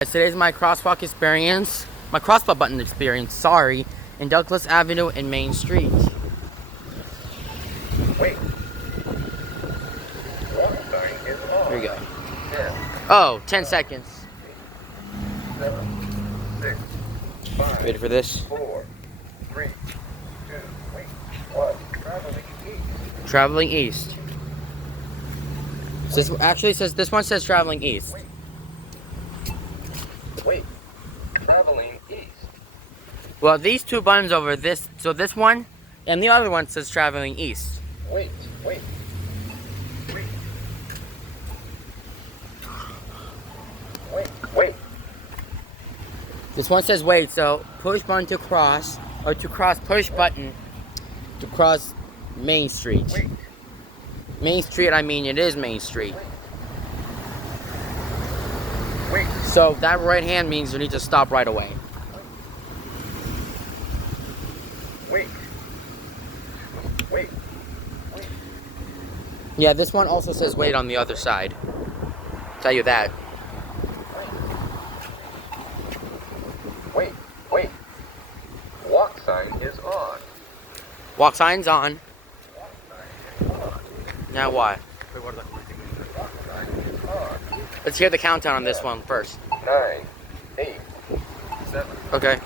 Today's my crosswalk experience, my crosswalk button experience, sorry, in Douglas Avenue and Main Street. Wait. Walk sign is on. Here we go. 10, Oh, 10 seconds. 7, 6, 5, Ready for this? 4, 3, 2, wait, 1. Traveling east. Traveling east. This one says traveling east. Wait. Traveling east. Well, these two buttons over this, so this one and the other one says traveling east. Wait. Wait. This one says wait, so push button to cross, or to cross, push button to cross Main Street. Wait. Main Street, I mean it is Main Street. Wait. So that right hand means you need to stop right away. Wait. Wait. Yeah, this one also says wait on the other side. Tell you that. Wait. Walk sign is on. Walk sign's on. Now what? Walk sign is on. Let's hear the countdown on this one first. 9, 8, 7. Okay.